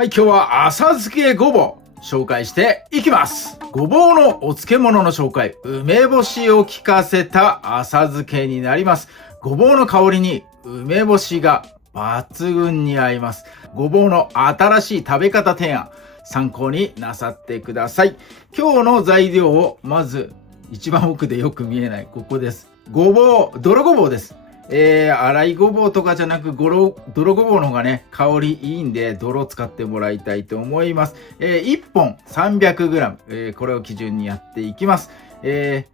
はい、今日は浅漬けごぼう紹介していきます。ごぼうのお漬物の紹介、梅干しを効かせた浅漬けになります。ごぼうの香りに梅干しが抜群に合います。ごぼうの新しい食べ方提案、参考になさってください。今日の材料をまず一番奥でよく見えないここです。ごぼう、泥ごぼうです。粗いごぼうとかじゃなく泥ごぼうの方がね香りいいんで泥を使ってもらいたいと思います。1本 300g、これを基準にやっていきます。で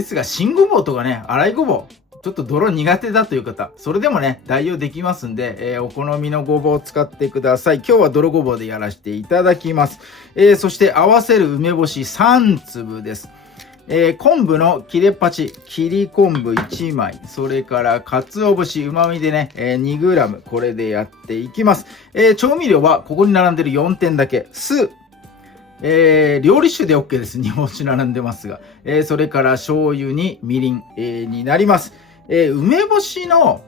すが新ごぼうとかね粗いごぼうちょっと泥苦手だという方それでもね代用できますんで、お好みのごぼうを使ってください。今日は泥ごぼうでやらせていただきます。そして合わせる梅干し3粒です。昆布の切れっ端、切り昆布1枚、それから鰹節、うまみでね、2g、これでやっていきます。調味料はここに並んでる4点だけ。酢、料理酒で OK です。日本酒並んでますが。それから醤油にみりん、になります。梅干しの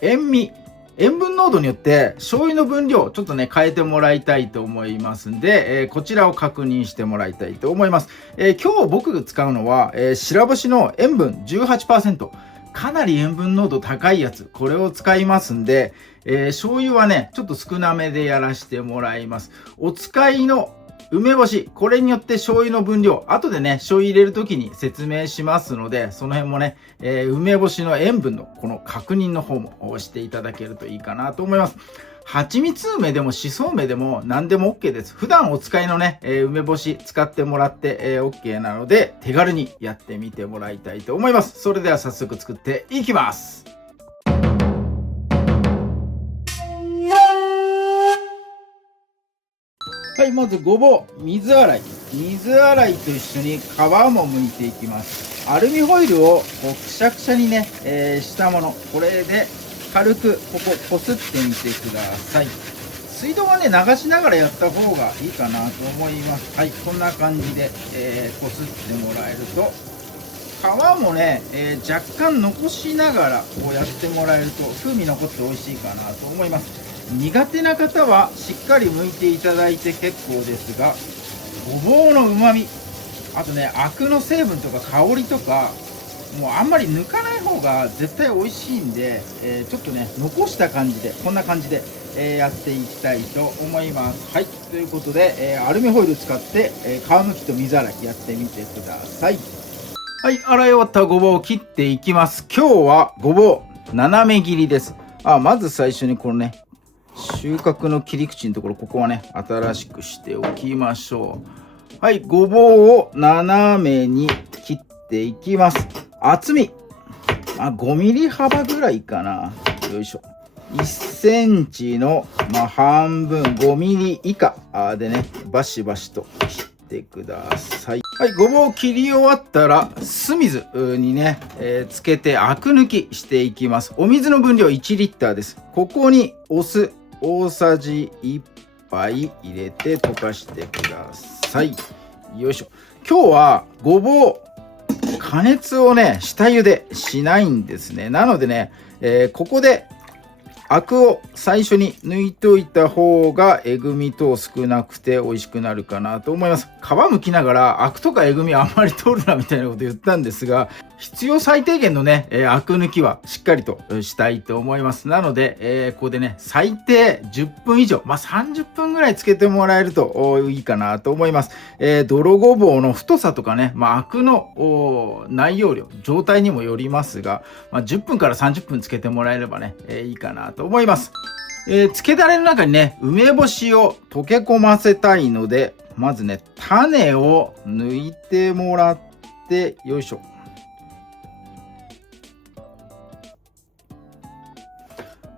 塩分濃度によって醤油の分量ちょっとね変えてもらいたいと思いますんで、こちらを確認してもらいたいと思います。今日僕が使うのは、白干しの塩分 18%、 かなり塩分濃度高いやつ、これを使いますんで、醤油はねちょっと少なめでやらせてもらいます。お使いの梅干し、これによって醤油の分量、後でね、醤油入れるときに説明しますので、その辺もね、梅干しの塩分のこの確認の方もしていただけるといいかなと思います。蜂蜜梅でもしそ梅でも何でも OK です。普段お使いのね、梅干し使ってもらって、OK なので、手軽にやってみてもらいたいと思います。それでは早速作っていきます。はい、まずごぼう、水洗いと一緒に皮も剥いていきます。アルミホイルをこうくしゃくしゃにね、したもの、これで軽くこここすってみてください。水道はね流しながらやった方がいいかなと思います。はい、こんな感じで、こすってもらえると皮もね、若干残しながらこうやってもらえると風味残って美味しいかなと思います。苦手な方はしっかり剥いていただいて結構ですが、ごぼうのうまみ、あとねアクの成分とか香りとかもうあんまり抜かない方が絶対美味しいんで、ちょっとね残した感じでこんな感じで、やっていきたいと思います。はい、ということで、アルミホイル使って、皮むきと水洗いやってみてください。はい、洗い終わったごぼうを切っていきます。今日はごぼう斜め切りです。まず最初にこのね収穫の切り口のところ、ここはね新しくしておきましょう。はい、ごぼうを斜めに切っていきます。厚み5ミリ幅ぐらいかな。よいしょ。1センチの、半分5ミリ以下でねバシバシと切ってください。はい、ごぼうを切り終わったら酢水にね、つけてアク抜きしていきます。お水の分量1リッターです。ここにお酢大さじ1杯入れて溶かしてください。よいしょ。今日はごぼう加熱をね下茹でしないんですね。なのでね、ここでアクを最初に抜いておいた方がえぐみ等少なくて美味しくなるかなと思います。皮むきながらアクとかえぐみあんまり取るなみたいなこと言ったんですが、必要最低限のね、アク抜きはしっかりとしたいと思います。なので、ここでね最低10分以上、30分ぐらいつけてもらえるといいかなと思います。泥ごぼうの太さとかね、アクの内容量、状態にもよりますが、10分から30分つけてもらえればね、いいかなと思います。つけだれの中にね梅干しを溶け込ませたいので、まずね種を抜いてもらって、よいしょ。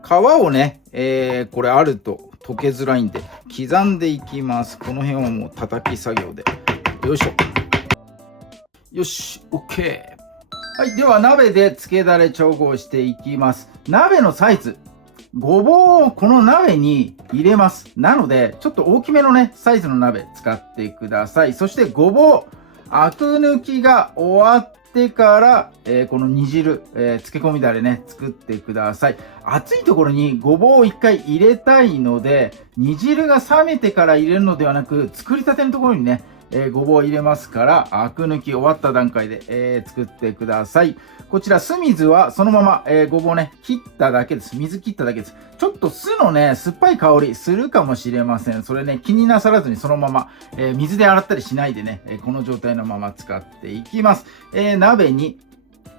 皮をね、これあると溶けづらいんで刻んでいきます。この辺はもう叩き作業で、よいしょ。よし OK。 はい、では鍋でつけだれ調合していきます。鍋のサイズ、ごぼうをこの鍋に入れます。なのでちょっと大きめのねサイズの鍋使ってください。そしてごぼうアク抜きが終わっってから、この煮汁、漬け込みだれね、作ってください。熱いところにごぼうを一回入れたいので、煮汁が冷めてから入れるのではなく、作りたてのところにね、ごぼうを入れますから、アク抜き終わった段階で、作ってください。こちら酢水はそのまま、ごぼうね、切っただけです。水切っただけです。ちょっと酢のね、酸っぱい香りするかもしれません。それね、気になさらずにそのまま、水で洗ったりしないでね、この状態のまま使っていきます。鍋に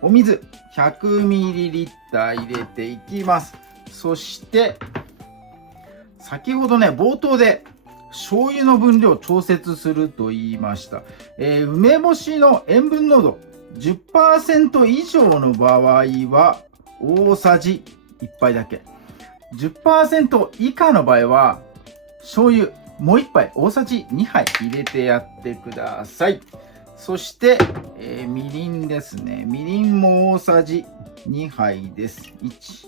お水 100ml 入れていきます。そして、先ほどね、冒頭で醤油の分量を調節すると言いました。梅干しの塩分濃度 10% 以上の場合は大さじ1杯だけ。10% 以下の場合は醤油もう1杯大さじ2杯入れてやってください。そして、みりんですね。みりんも大さじ2杯です。1、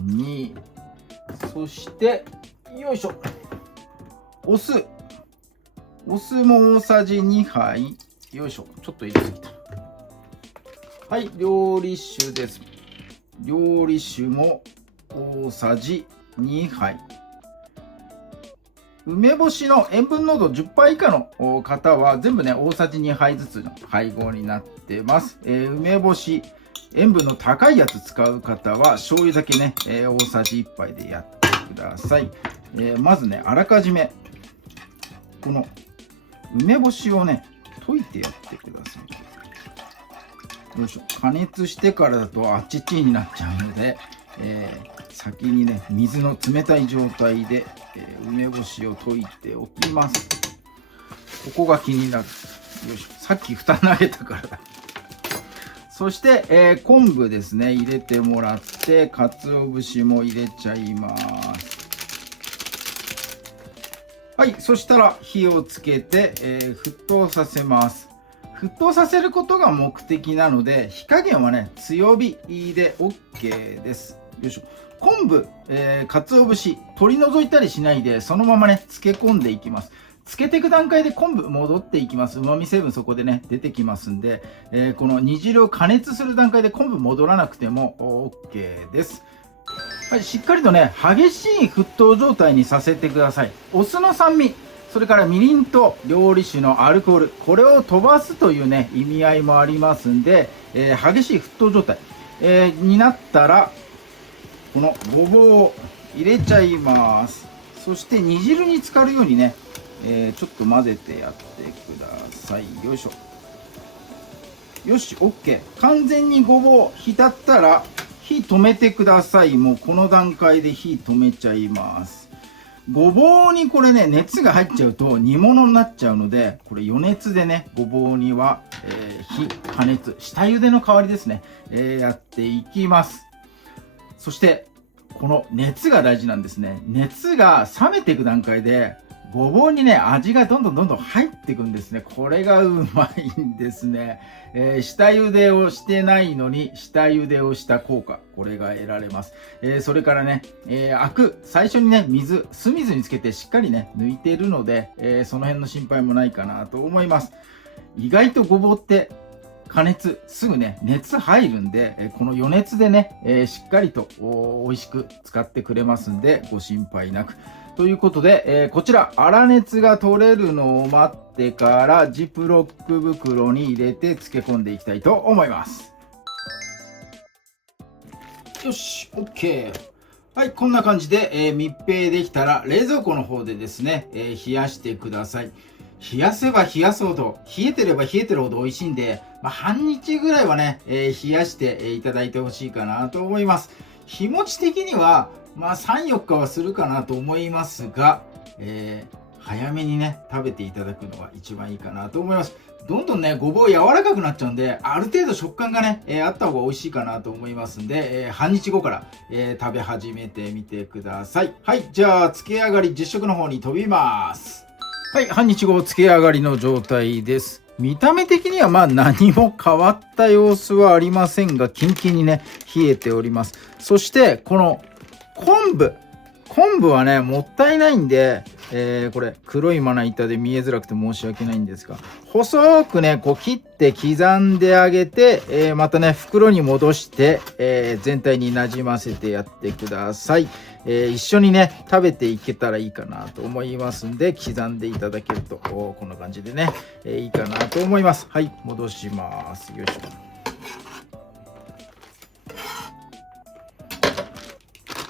2、そして、よいしょ。お酢も大さじ2杯。よいしょ。ちょっと入れすぎた。はい、料理酒です。料理酒も大さじ2杯。梅干しの塩分濃度10%以下の方は全部ね、大さじ2杯ずつの配合になってます。梅干し、塩分の高いやつ使う方は醤油だけね、大さじ1杯でやってください。まずね、あらかじめこの梅干しをね、溶いてやってください。よいしょ。加熱してからだとあっちっちになっちゃうので、先にね、水の冷たい状態で、梅干しを溶いておきます。ここが気になる。よいしょ。さっき蓋投げたからだ。そして、昆布ですね、入れてもらって、鰹節も入れちゃいます。はい、そしたら火をつけて、沸騰させます。沸騰させることが目的なので、火加減はね、強火で OK です。よいしょ。昆布、鰹節、取り除いたりしないで、そのままね、漬け込んでいきます。漬けていく段階で昆布戻っていきます。旨味成分そこでね、出てきますんで、この煮汁を加熱する段階で昆布戻らなくても OK です。はい、しっかりとね、激しい沸騰状態にさせてください。お酢の酸味、それからみりんと料理酒のアルコール、これを飛ばすというね、意味合いもありますんで、激しい沸騰状態、になったら、このごぼうを入れちゃいます。そして煮汁に浸かるようにね、ちょっと混ぜてやってください。よいしょ。よし、OK。完全にごぼう浸ったら、火止めてください。もうこの段階で火止めちゃいます。ごぼうにこれね、熱が入っちゃうと煮物になっちゃうので、これ余熱でね、ごぼうには、加熱、下茹での代わりですね、やっていきます。そして、この熱が大事なんですね。熱が冷めていく段階で、ごぼうにね、味がどんどん入っていくんですね。これがうまいんですね。下茹でをしてないのに、下茹でをした効果。これが得られます。それからね、アク。最初にね、酢水につけてしっかりね、抜いているので、その辺の心配もないかなと思います。意外とごぼうって、加熱、すぐね、熱入るんで、この余熱でね、しっかりと美味しく使ってくれますんで、ご心配なく。ということで、こちら、粗熱が取れるのを待ってから、ジップロック袋に入れて漬け込んでいきたいと思います。よし、OK。はい、こんな感じで、密閉できたら、冷蔵庫の方でですね、冷やしてください。冷やせば冷やすほど、冷えてれば冷えてるほど美味しいんで、半日ぐらいはね、冷やしていただいてほしいかなと思います。日持ち的には、3、4日はするかなと思いますが、早めにね、食べていただくのが一番いいかなと思います。どんどんね、ごぼう柔らかくなっちゃうんで、ある程度食感がね、あった方が美味しいかなと思いますんで、半日後から、食べ始めてみてください。はい、じゃあ、漬け上がり実食の方に飛びます。はい、半日後、漬け上がりの状態です。見た目的には何も変わった様子はありませんが、キンキンにね、冷えております。そして、この昆布はね、もったいないんで、これ黒いまな板で見えづらくて申し訳ないんですが、細くねこう切って刻んであげて、またね袋に戻して、全体になじませてやってください。一緒にね食べていけたらいいかなと思いますんで、刻んでいただけるとこんな感じでね、いいかなと思います。はい、戻します。よいし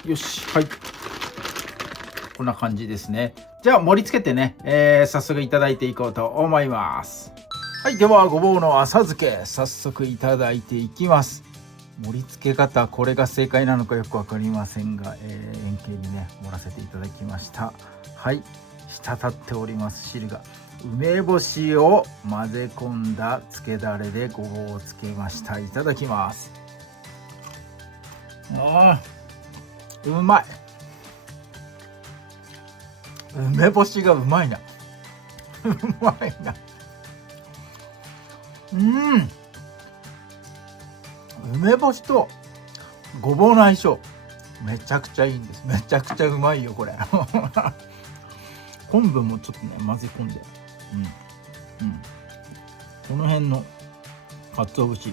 ょ。よし、はい、こんな感じですね。じゃあ盛り付けてね、早速いただいていこうと思います。はい、ではごぼうの浅漬け早速いただいていきます。盛り付け方、これが正解なのかよく分かりませんが、円形にね盛らせていただきました。はい、滴っております汁が。梅干しを混ぜ込んだ漬けだれでごぼうをつけました。いただきます。うまい。梅干しがうまいな。うまいな。梅干しとごぼうの相性めちゃくちゃいいんです。めちゃくちゃうまいよこれ。昆布もちょっとね混ぜ込んで、この辺の鰹節、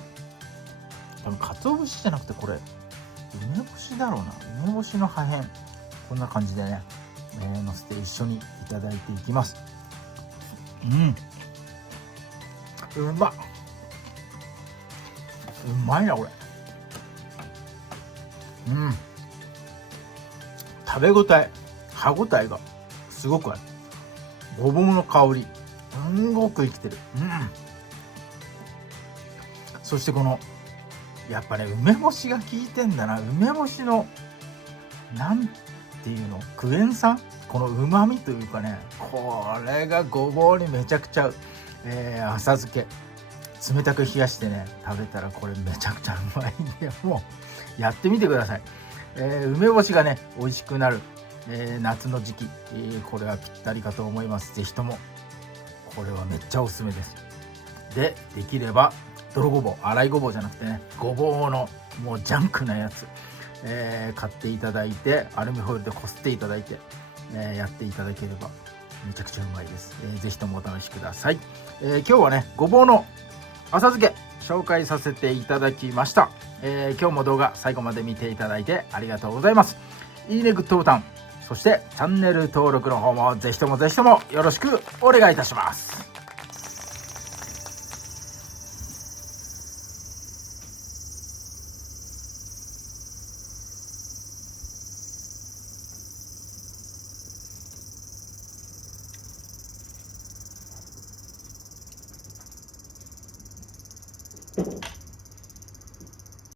多分鰹節じゃなくてこれ梅干しだろうな。梅干しの破片、こんな感じでね、乗せて一緒にいただいていきます。うまいなこれ。食べ応え、歯応えがすごくある。ごぼうの香りすごく生きてる。そしてこのやっぱね梅干しが効いてんだな。梅干しのなんていうの、クエン酸、この旨味というかね、これがごぼうにめちゃくちゃ浅漬け冷たく冷やしてね食べたらこれめちゃくちゃうまいんで、もうやってみてください。梅干しがね美味しくなる、夏の時期、これはぴったりかと思います。ぜひともこれはめっちゃおすすめです。できれば泥ごぼう、洗いごぼうじゃなくてね、ごぼうのもうジャンクなやつ、買っていただいてアルミホイルでこすっていただいて、やっていただければめちゃくちゃうまいです。ぜひともお試しください。今日はねごぼうの浅漬け紹介させていただきました。今日も動画最後まで見ていただいてありがとうございます。いいね、グッドボタン、そしてチャンネル登録の方もぜひともよろしくお願いいたします。